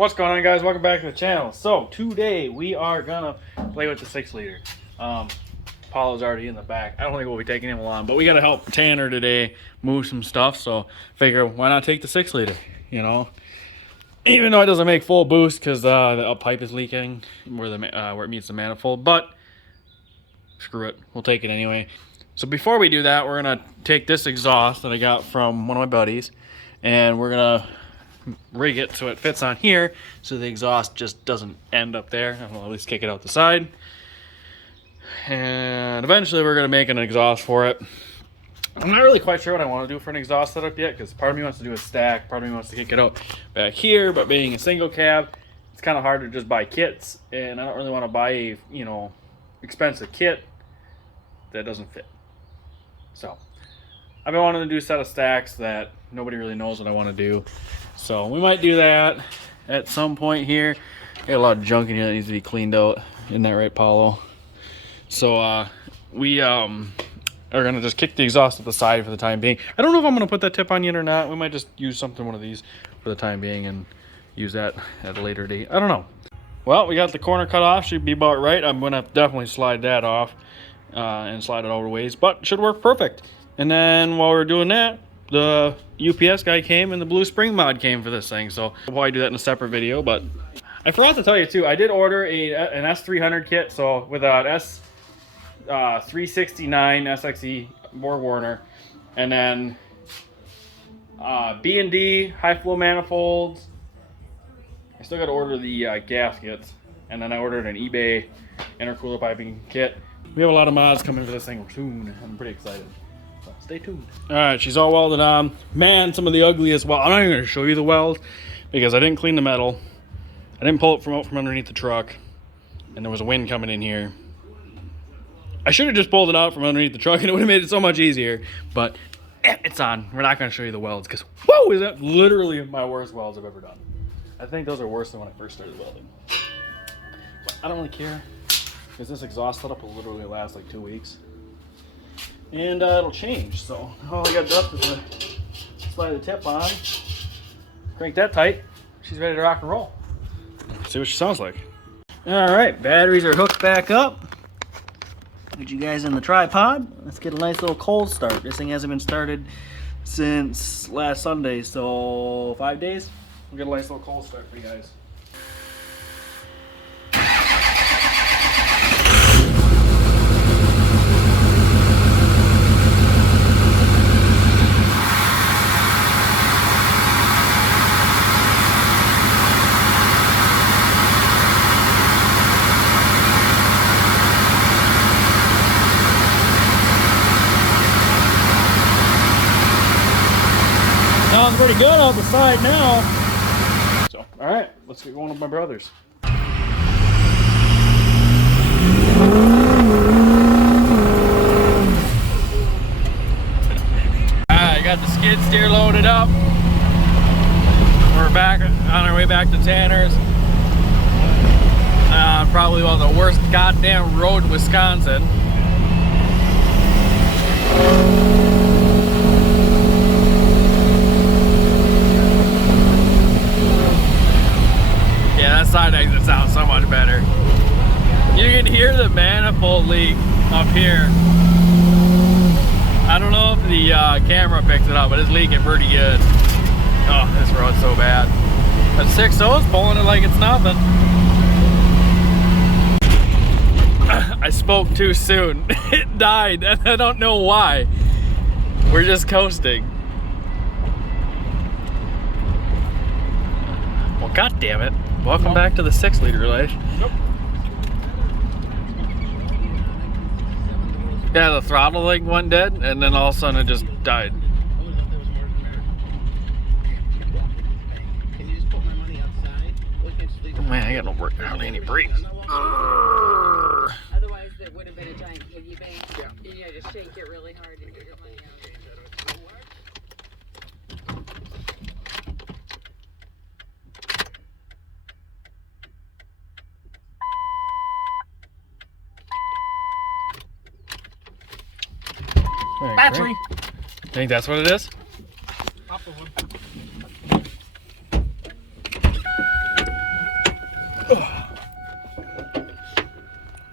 What's going on, guys? Welcome back to the channel. So today we are gonna play with the 6-liter. Paulo's already in the back. I don't think we'll be taking him along, but we gotta help Tanner today move some stuff, so figure why not take the 6-liter, you know, even though it doesn't make full boost because the up pipe is leaking where it meets the manifold, but screw it, we'll take it anyway. So before we do that, we're gonna take this exhaust that I got from one of my buddies, and we're gonna rig it so it fits on here, so the exhaust just doesn't end up there. I'll at least kick it out the side, and eventually we're gonna make an exhaust for it. I'm not really quite sure what I want to do for an exhaust setup yet, because part of me wants to do a stack, part of me wants to kick it out back here, but being a single cab, it's kind of hard to just buy kits, and I don't really want to buy a, you know, expensive kit that doesn't fit. So I've been wanting to do a set of stacks that nobody really knows what I want to do. So we might do that at some point here. Got a lot of junk in here that needs to be cleaned out. Isn't that right, Paulo? So we are gonna just kick the exhaust to the side for the time being. I don't know if I'm gonna put that tip on yet or not. We might just use one of these for the time being and use that at a later date. I don't know. Well, we got the corner cut off. Should be about right. I'm gonna definitely slide that off and slide it over ways, but should work perfect. And then while we're doing that, the UPS guy came and the blue spring mod came for this thing. So I'll probably do that in a separate video, but I forgot to tell you too, I did order an S300 kit. So with an S369 SXE Borg Warner, and then B&D high flow manifolds. I still got to order the gaskets, and then I ordered an eBay intercooler piping kit. We have a lot of mods coming for this thing soon. I'm pretty excited. So stay tuned. All right, she's all welded on. Man, some of the ugliest weld. I'm not even going to show you the weld because I didn't clean the metal. I didn't pull it from underneath the truck, and there was a wind coming in here. I should have just pulled it out from underneath the truck, and it would have made it so much easier. But it's on. We're not going to show you the welds because, whoa, is that literally my worst welds I've ever done. I think those are worse than when I first started welding. But I don't really care, because this exhaust setup will literally last like 2 weeks. And it'll change, so all I got left is to slide the tip on, crank that tight, she's ready to rock and roll. See what she sounds like. Alright, batteries are hooked back up. Put you guys in the tripod. Let's get a nice little cold start. This thing hasn't been started since last Sunday, so 5 days. We'll get a nice little cold start for you guys. Sounds pretty good on the side now. So, all right, let's get going with my brothers. I got the skid steer loaded up. We're back on our way back to Tanner's. Probably one of the worst goddamn road in Wisconsin. Yeah, that side exit sounds so much better. You can hear the manifold leak up here. I don't know if the camera picks it up, but it's leaking pretty good. Oh, this road's so bad. But 6.0's pulling it like it's nothing. I spoke too soon. It died, and I don't know why. We're just coasting. Well, god damn it. Welcome back to the 6-liter life. Nope. Yeah, the throttle like went dead, and then all of a sudden it just died. Oh man, I got no work, hardly any brakes. Otherwise, that would have been a giant piggy bank. Yeah. You had to shake it really hard to get your money out. Battery. Think that's what it is?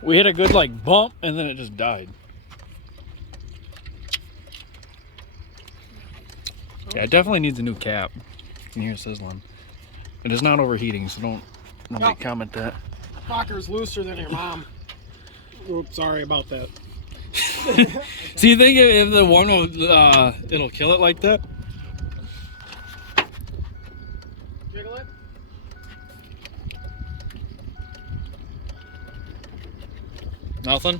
We hit a good like bump and then it just died. Yeah, it definitely needs a new cap. You can hear it sizzling. It is not overheating, so don't nobody comment that. Fucker's looser than your mom. Oops, sorry about that. So you think if the one will, it'll kill it like that? Jiggle it. Nothing?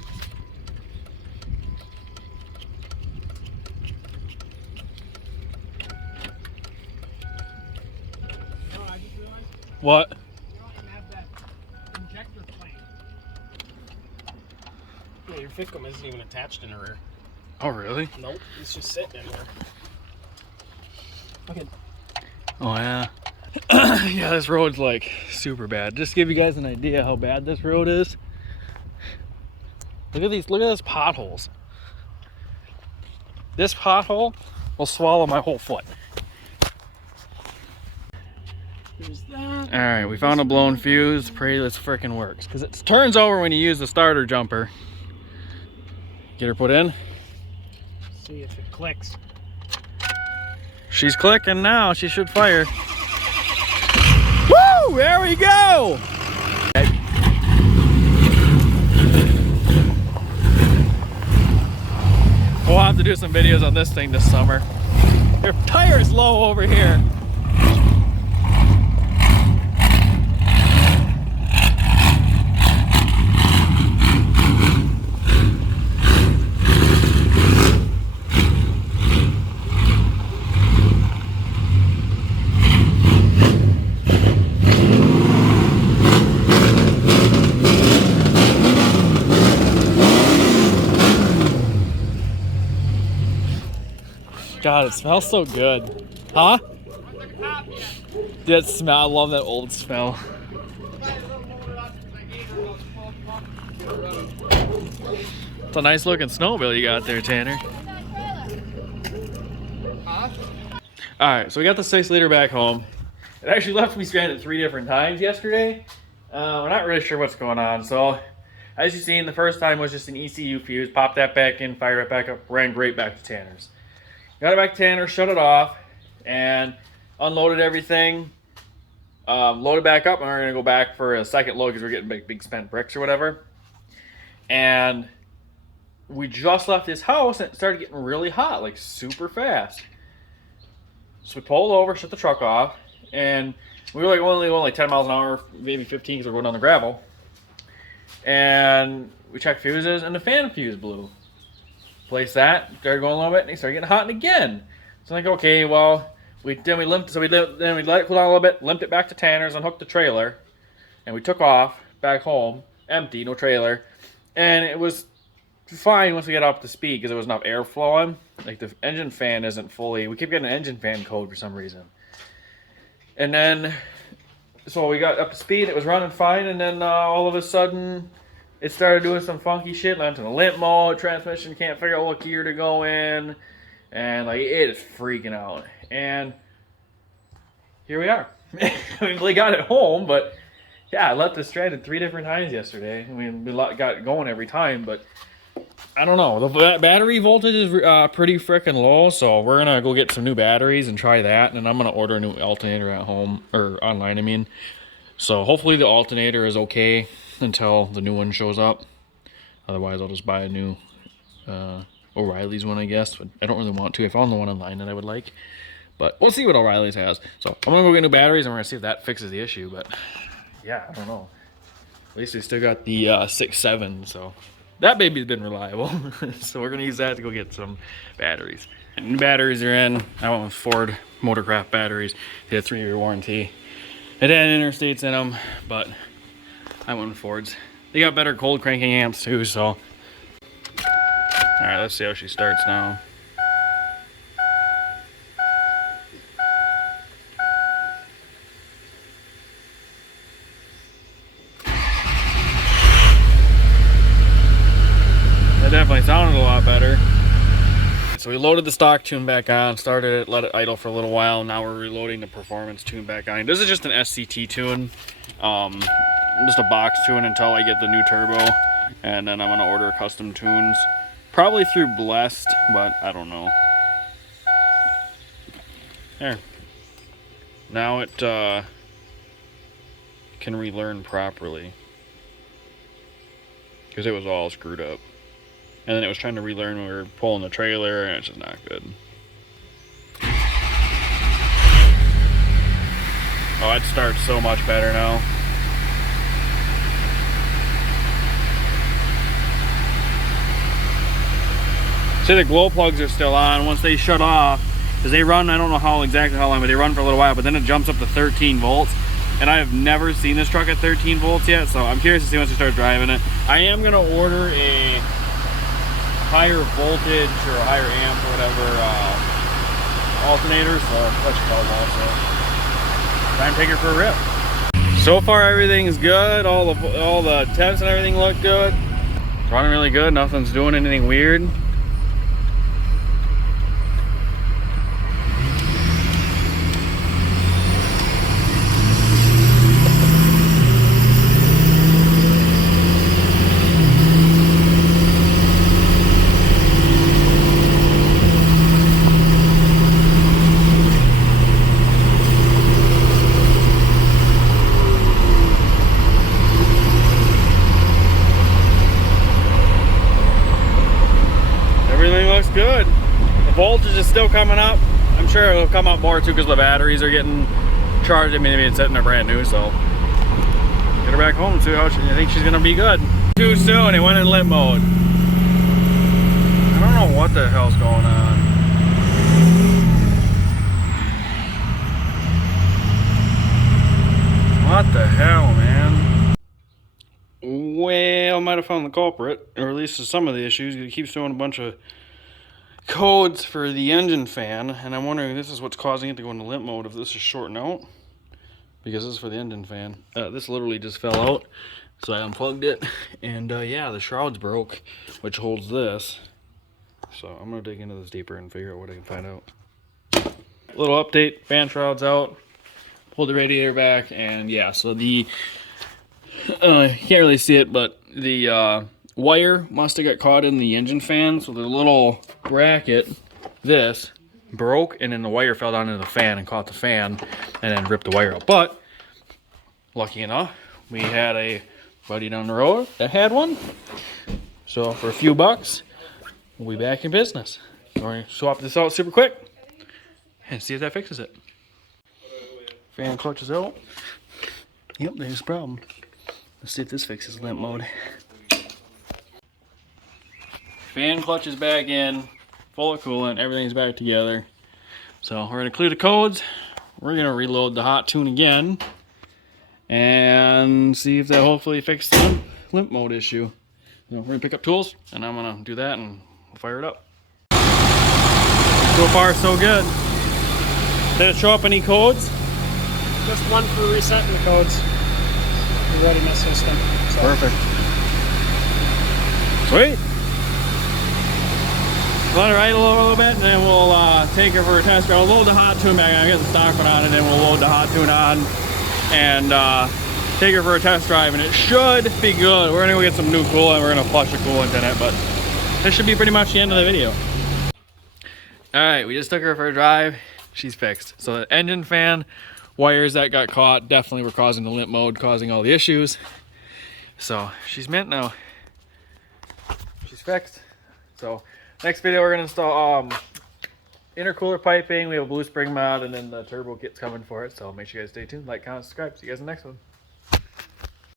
No, I just realized What? you don't even have that injector plane. Yeah, your Ficum isn't even attached in the rear. Oh, really? Nope, it's just sitting in there. Okay. Oh, yeah. Yeah, this road's like super bad. Just to give you guys an idea how bad this road is. Look at these, look at those potholes. This pothole will swallow my whole foot. There's that. All right, we found a blown fuse. Pray this frickin' works, because it turns over when you use the starter jumper. Get her put in. See if it clicks. She's clicking now. She should fire. Woo! There we go. We'll have to do some videos on this thing this summer. Your tire's low over here. God, it smells so good. Huh? That smell, I love that old smell. It's a nice looking snowmobile you got there, Tanner. Alright, so we got the 6-liter back home. It actually left me stranded 3 different times yesterday. We're not really sure what's going on. So, as you've seen, the first time was just an ECU fuse. Popped that back in, fired it back up, ran great back to Tanner's. Got it back to Tanner, shut it off, and unloaded everything. Loaded back up, and we're going to go back for a second load because we're getting big spent bricks or whatever. And we just left this house, and it started getting really hot, like super fast. So we pulled over, shut the truck off, and we were like only going like 10 miles an hour, maybe 15 because we're going down the gravel. And we checked fuses, and the fan fuse blew. Placed that, started going a little bit, and it started getting hot again. So I'm like, okay, well, we let it cool down a little bit, limped it back to Tanner's, unhooked the trailer, and we took off back home, empty, no trailer, and it was fine once we got up to speed because there was enough air flowing. Like the engine fan isn't fully. We keep getting an engine fan code for some reason, and then so we got up to speed. It was running fine, and then all of a sudden, it started doing some funky shit, went into limp mode, transmission can't figure out what gear to go in, and like it is freaking out. And here we are. I mean, we got it home, but yeah, I left it stranded 3 different times yesterday. I mean, we got it going every time, but I don't know. The battery voltage is pretty freaking low, so we're gonna go get some new batteries and try that, and I'm gonna order a new alternator at home, or online, I mean. So hopefully the alternator is okay until the new one shows up. Otherwise, I'll just buy a new O'Reilly's one, I guess. But I don't really want to. I found the one online that I would like. But we'll see what O'Reilly's has. So I'm going to go get new batteries, and we're going to see if that fixes the issue. But yeah, I don't know. At least we still got the 6.7, so that baby's been reliable. So we're going to use that to go get some batteries. And new batteries are in. I went with Ford Motorcraft batteries. They had a 3-year warranty. It had interstates in them, but I went with Fords. They got better cold cranking amps too, so. All right, let's see how she starts now. That definitely sounded a lot better. So we loaded the stock tune back on, started it, let it idle for a little while. Now we're reloading the performance tune back on. This is just an SCT tune. Just a box tune until I get the new turbo. And then I'm gonna order custom tunes, probably through Blessed, but I don't know. There. Now it can relearn properly, because it was all screwed up. And then it was trying to relearn when we were pulling the trailer, and it's just not good. Oh, it starts so much better now. See, the glow plugs are still on. Once they shut off, because they run, I don't know exactly how long, but they run for a little while, but then it jumps up to 13 volts. And I have never seen this truck at 13 volts yet, so I'm curious to see once we start driving it. I am gonna order a higher voltage or a higher amp or whatever alternator, so that's called also. Try and take her for a rip. So far everything's good. All the temps and everything look good. It's running really good. Nothing's doing anything weird. Good. The voltage is still coming up. I'm sure it'll come up more too because the batteries are getting charged. I mean, it's sitting there brand new, so get her back home and see how I think she's gonna be good. Too soon, it went in limp mode. I don't know what the hell's going on. What the hell, man? Well, I might have found the culprit, or at least some of the issues. It keeps throwing a bunch of codes for the engine fan, and I'm wondering if this is what's causing it to go into limp mode, if this is shorting out, because this is for the engine fan. This literally just fell out, so I unplugged it, and yeah, the shroud's broke, which holds this. So I'm gonna dig into this deeper and figure out what I can find out. Little update, fan shroud's out, pulled the radiator back, and yeah, so the you can't really see it, but the wire must have got caught in the engine fan, so the little bracket, this, broke, and then the wire fell down into the fan and caught the fan and then ripped the wire out. But lucky enough, we had a buddy down the road that had one, so for a few bucks we'll be back in business. So we're gonna swap this out super quick and see if that fixes it. Fan clutch is out. Yep, there's a problem. Let's see if this fixes limp mode. Fan clutch is back in, full of coolant, everything's back together. So we're gonna clear the codes. We're gonna reload the hot tune again and see if that hopefully fixed the limp mode issue. We're gonna pick up tools and I'm gonna do that and we'll fire it up. So far so good. Did it show up any codes? Just one for resetting the codes. The readiness system. So. Perfect. Sweet. Let her idle a little bit, and then we'll take her for a test drive. We'll load the hot tune back on, get the stock one on, and then we'll load the hot tune on and take her for a test drive, and it should be good. We're gonna go get some new coolant. We're gonna flush the coolant in it, but this should be pretty much the end of the video. All right, we just took her for a drive. She's fixed. So the engine fan wires that got caught definitely were causing the limp mode, causing all the issues. So she's mint now. She's fixed. So next video we're gonna install intercooler piping. We have a blue spring mod, and then the turbo kit's coming for it. So make sure you guys stay tuned, like, comment, subscribe. See you guys in the next one.